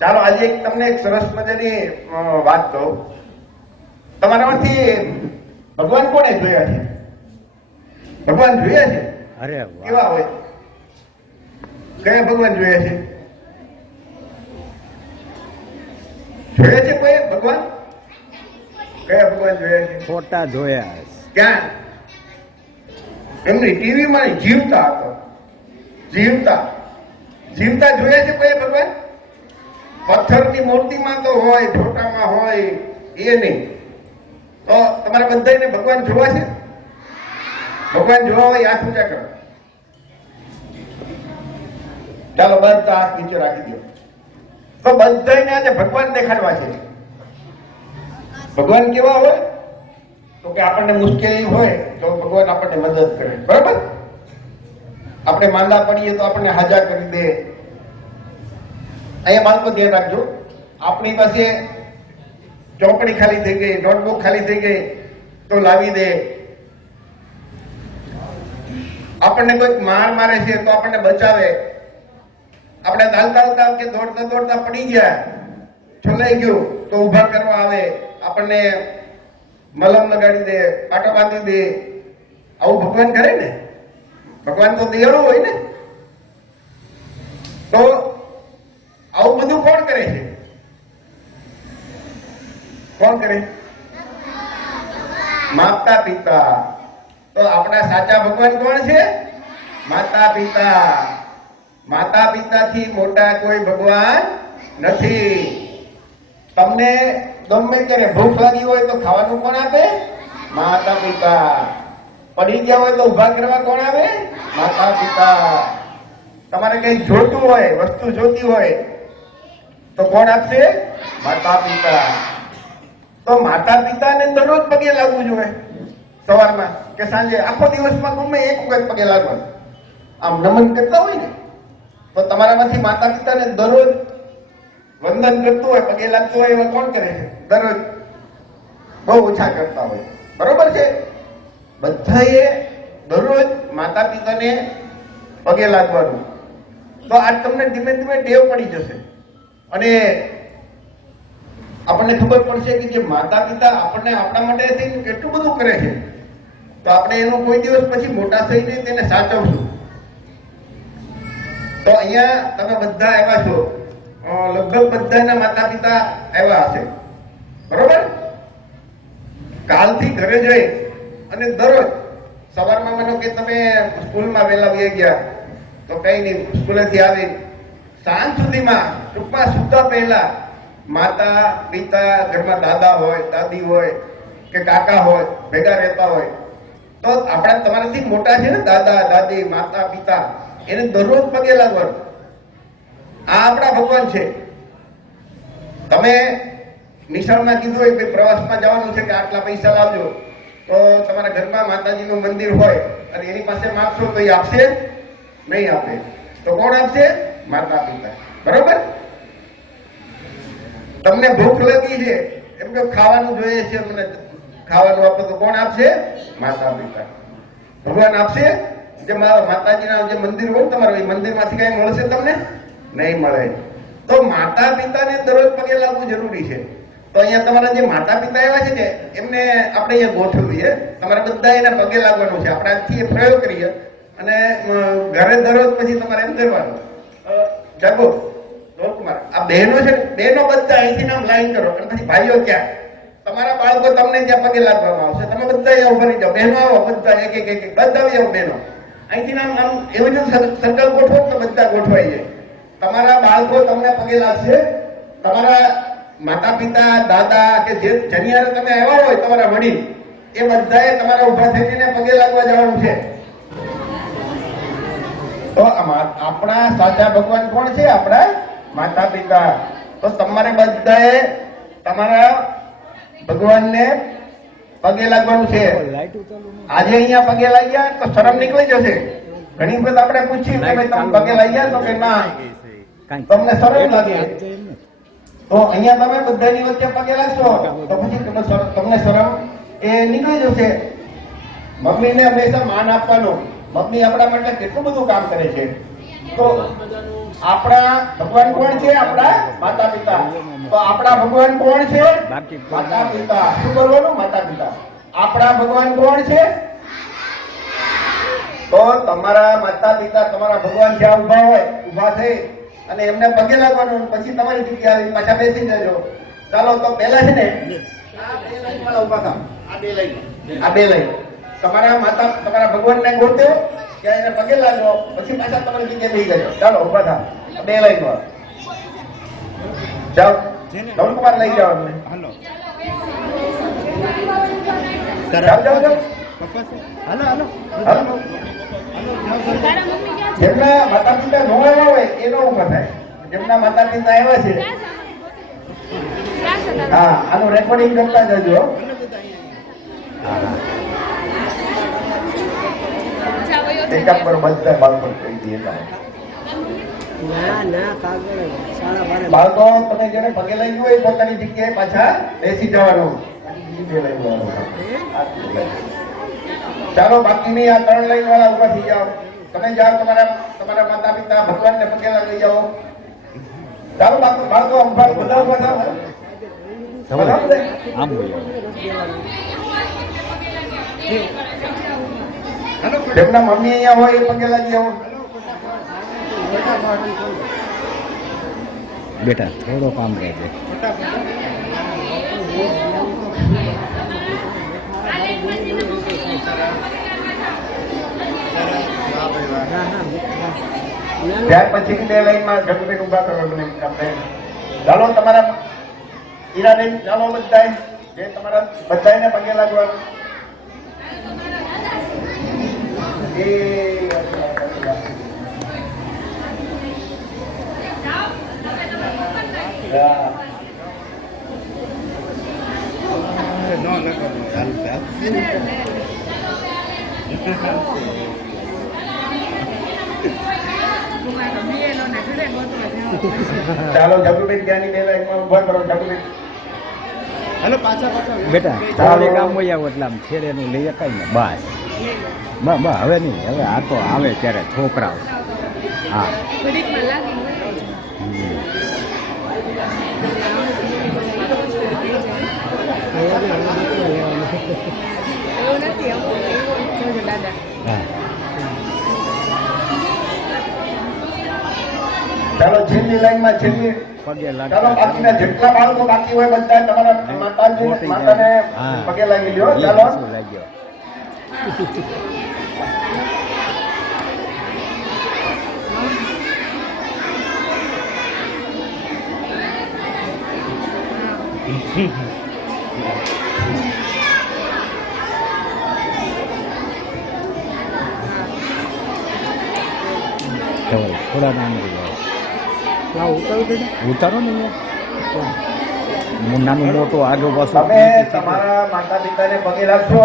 ચાલો આજે એક તમને એક સરસ મજાની વાત કહું. તમારામાંથી ભગવાન કોને જોયા છે? ભગવાન જોયા છે? અરે કેવા હોય? કયા ભગવાન જોયા છે? જોયા છે કોઈ ભગવાન? કયા ભગવાન જોયા છે? ફોટા જોયા ક્યાં? એમની ટીવીમાં જીવતા હતો. જીવતા. જીવતા જોયા છે કોઈ ભગવાન? પથ્થરની મૂર્તિમાં તો હોય, ફોટામાં હોય, એ નહીં. તો તમારે બધાને ભગવાન જોવા છે? ભગવાન જોવા હોય હાથ ઊંચા કરો. ચાલો બધા હાથ નીચે રાખી દો. તો બધાને આજે ભગવાન દેખાડવા છે. ભગવાન કેવા હોય? તો કે આપણને મુશ્કેલી હોય, તો ભગવાન આપણને મદદ કરે. બરાબર? આપણે માંદા પડીએ તો આપણને હાજર કરી દે. અહીંયા બાળકો ધ્યાન રાખજો. આપણી પાસે ચોપડી ખાલી થઈ ગઈ, નોટબુક ખાલી થઈ ગઈ, તો લાવી દે. આપણને કોઈક માર મારે છે તો આપણને બચાવે. આપણે ચાલતા ચાલતા કે દોડતા દોડતા પડી ગયા, છલાઈ ગયું, તો ઊભા કરવા આવે. આપણને મલમ લગાડી દે પાટો બાંધી દે. આવું ભગવાન કરે ને? ભગવાન તો દયાળુ હોય ને? તો આવું બધું કોણ કરે છે? કોણ કરે? માતા પિતા. તો આપણા સાચા ભગવાન કોણ છે? માતા પિતા. માતા પિતાથી મોટા કોઈ ભગવાન નથી. તમને ગમે ત્યારે ભૂખ લાગી હોય તો ખાવાનું કોણ આપે? માતા પિતા. પડી ગયા હોય તો ઊભા કરવા કોણ આવે? માતા પિતા. તમારે કઈ જોતું હોય, વસ્તુ જોતી હોય તો કોણ આપશે? માતા પિતા તો માતા પિતાને દરરોજ પગે લાગવું જોઈએ. સવારમાં કે સાંજે આખો દિવસમાં ગમે એક વખત પગે લાગવાનું. આમ નમન કરતા હોય ને, તો તમારામાંથી માતા પિતાને દરરોજ વંદન કરતું હોય, પગે લાગતું હોય એવા કોણ કરે છે? દરરોજ બહુ ઓછા કરતા હોય. બરોબર છે? બધાએ દરરોજ માતા પિતાને પગે લાગવાનું. તો આ તમને ધીમે ધીમે ટેવ પડી જશે. અને આપણને ખબર પડશે કે જે માતા પિતા આપણને આપણા માટે થઈને કેટલું બધું કરે છે, તો આપણે એનો કોઈ દિવસ પછી મોટા થઈને તેને સાચવશું. તો અહીંયા તમે બધા આવ્યા છો લગભગ બધાના માતા પિતા આવ્યા હશે. બરોબર? કાલથી ઘરે જઈ અને દરરોજ સવારમાં માનો કે તમે સ્કૂલમાં વહેલા વહી ગયા, તો કઈ નહીં, સ્કૂલેથી આવી સાંજ સુધીમાં ટૂંકમાં સૂતા પહેલા માતા, પિતા, ઘરમાં દાદા હોય, દાદી હોય કે કાકા હોય, ભેગા રહેતા હોય, તો આપણા તમારાથી મોટા છે ને દાદા, દાદી, માતા, પિતા, એને દરરોજ પગે લાગવાનું. આ આપણા ભગવાન છે. તમે નિશાળમાં કીધું હોય કે પ્રવાસમાં જવાનું છે કે આટલા પૈસા લાવજો, તો તમારા ઘરમાં માતાજીનું મંદિર હોય અને એની પાસે માગશો તો એ આપશે નહીં આપે. તો કોણ આપશે? માતા, પિતા. બરોબર? તમને ભૂખ લાગી છે, એમ કે ખાવાનું જોઈએ છે, મને ખાવાનું આપો તો કોણ આપશે? માતા પિતા. ભગવાન આપશે? જે મારા માતાજીના જે મંદિર હોય તમારું, એ મંદિરમાંથી કઈ મળશે તમને? નહીં મળે. તો માતા પિતાને દરરોજ પગે લાગવું જરૂરી છે. તો અહીંયા તમારા જે માતા પિતા એવા છે ને, એમને આપણે અહીંયા ગોઠવીએ. તમારે બધા એના પગે લાગવાનું છે. આપણે આજથી પ્રયોગ કરીએ. અને ઘરે દરરોજ પછી તમારે એમ કરવાનું. જાગો. રોકુમાર આ બહેનો છે ને, બહેનો બધા અહીંથી નામ લાઈન કરો. અને પછી ભાઈઓ ક્યાં? તમારા બાળકો તમને ત્યાં પગે લાગવામાં આવશે. તમે બધા અહીંયા ઊભા જાઓ. બહેનો આવો, બધા એક એક એક બધા આવી જાઓ બહેનો અહીંથી નામ આમ એવી રીતે સર્કલ ગોઠવો તો બધા ગોઠવાઈ જાય. તમારા બાળકો તમને પગે લાગશે તમારા માતા પિતા દાદા કે જે જેની તમે આવ્યા હોય, તમારા વડીલ, એ બધાએ તમારા ઊભા થઈને પગે લાગવા જવાનું છે. તો આપણા સાચા ભગવાન કોણ છે? આપણા માતા પિતા તો તમારે બધાએ તમારા ભગવાનને પગે લાગવાનું છે. આજે અહીંયા પગે લાગ્યા તો શરમ નીકળી જશે. ઘણી વખત આપણે પૂછીએ કે ભાઈ, તમે પગે લાગ્યા તો કે ના? તમને શરમ લાગે. તો અહીંયા તમે બધાની વચ્ચે પગે લાગશો, તો પછી તમને શરમ એ નીકળી જશે. મમ્મીને હંમેશા માન આપવાનું. મમ્મી આપણા માટે કેટલું બધું કામ કરે છે. તો આપણા ભગવાન કોણ છે? આપણા માતા પિતા તો આપણા ભગવાન કોણ છે? માતા પિતા શું કરવાનું? માતા પિતા આપણા ભગવાન કોણ છે? તો તમારા માતા પિતા તમારા ભગવાન જ્યાં ઊભા હોય ઊભા થઈ અને એમને પગે લાગવાનું પછી તમારી જગ્યા આવી પાછા બેસી જજો ચાલો તો પહેલા છે ને આ બે લાઈન વાળા આ બે લાઈન. આ બે લાઈન. તમારા માતા તમારા ભગવાનને ગોતે ત્યાં એને પગે લાગો પછી પાછા તમારી જગ્યાએ લઈ ગયો. ચાલો ઊભા થા બે લાઈન વાળા. જાઓ. નવકુમાર લઈ જાઓ એમને. હલો. જાઓ જાઓ જાઓ. હાલો હાલો. હાલો. જેમના માતા પિતા નો આવ્યા હોય એ નો ઊભા થાય. જેમના માતા પિતા આવ્યા છે. હા આનું રેકોર્ડિંગ કરતા જજો. એકાદ પર બધા બાળકો કહી દઈએ તમે. ના ના કાગળ. સાડા બારે બાળકો તમે જેને પગે લઈ ગયો એ પોતાની જગ્યાએ પાછા બેસી જવાનું. બાકી. ચાલો બાકીની આ ત્રણ લાઈન વાળા ઊભા થઈ જાઓ. તમે જાઓ તમારા તમારા માતા પિતા ભગવાનને પગે લઈ જાઓ. ચાલો બાળકો બાળકો ઊભા બધા ઊભા થાવ? આમ જેમના મમ્મી અહીંયા હોય એ પગે લાગી આવો. બેટા થોડો કામ રહેશે ત્યાર પછી બે લાઈનમાં જગબેન ઊભા કરવાનું આપણે. ચાલો તમારા ઈરાબેન ચાલો બધા જે તમારા બધાને પગે લાગવાનું એ હા. ચાલો જગુબેન ત્યાંની બે લાઈનમાં ઊભા કરો જગુબેન બેટા ચાલો કામ હોય આવો એટલે આમ છેડેનું લઈ શકાય ને? બસ. બસ બસ હવે નહીં. હવે આ તો આવે ત્યારે છોકરાઓ. હા. હા. ચાલો છેલ્લી લાઈનમાં છેલ્લી પગે ચાલો બાકીના જેટલા બાળકો બાકી હોય બધા તમારા માતાજી માતાને પગે લાગી લ્યો ચાલો લાગ્યો ચાલો થોડા નામ લાવ ઉતારું ને નાનું મોટું આગળ પાછું તમે તમારા માતા પિતાને પગે લાગશો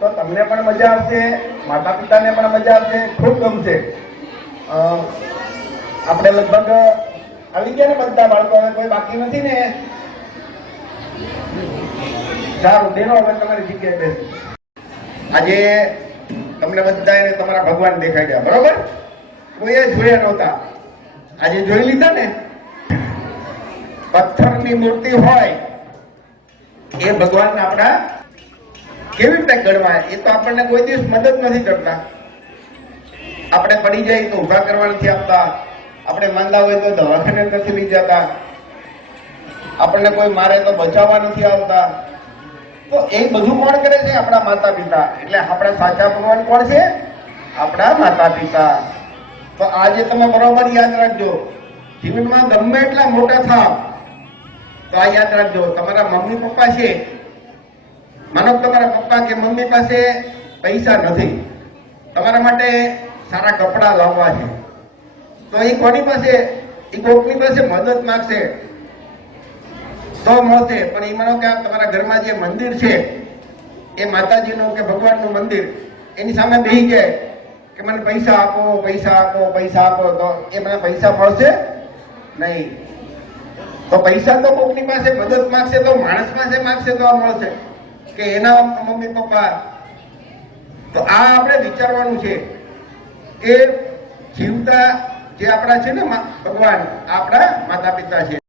તો તમને પણ મજા આવશે માતા પિતાને પણ મજા આવશે ખૂબ ગમશે. આપણે લગભગ આવી ગયા ને બધા બાળકો હવે કોઈ બાકી નથી ને? સારું દેનો હવે તમારી જગ્યાએ બેસો. આજે તમને બધાને તમારા ભગવાન દેખાઈ ગયા બરોબર? કોઈએ જોયા નહોતા. આજે જોઈ લીધા ને? પથ્થરની મૂર્તિ હોય, એ ભગવાન આપણા કેવી રીતે ગણવા એ તો આપણને કોઈ દિવસ મદદ નથી કરતા. આપણે પડી જાય તો ઊભા કરવા નથી આપતા. આપણે માંદા હોય તો દવાખાને નથી લઈ જતા. આપણને કોઈ મારે તો બચાવવા નથી આવતા. તો એ બધું કોણ કરે છે? આપણા માતા પિતા એટલે આપણા સાચા ભગવાન કોણ છે? આપણા માતા પિતા તો આજે તમે બરોબર યાદ રાખજો. જીવનમાં ગમે એટલા મોટા થાવ, તો આ યાદ રાખજો. તમારા મમ્મી પપ્પા છે. માનો તમારા પપ્પા કે મમ્મી પાસે પૈસા નથી. તમારા માટે સારા કપડાં લાવવા છે. તો એ કોની પાસે, એ કોકની પાસે મદદ માગશે? તો મળશે. પણ એ માનો કે તમારા ઘરમાં જે મંદિર છે, એ માતાજીનું કે ભગવાનનું મંદિર, એની સામે બેસી જાય. કે મને પૈસા આપો પૈસા આપો પૈસા આપો. તો એ મને પૈસા મળશે નહીં. તો પૈસા તો કોકની પાસે મદદ માંગશે, તો માણસ પાસે માંગશે તો મળશે કે એના મમ્મી, પપ્પા. તો આ આપણે વિચારવાનું છે કે જીવતા જે આપણા છે ને ભગવાન, આપણા માતા પિતા છે.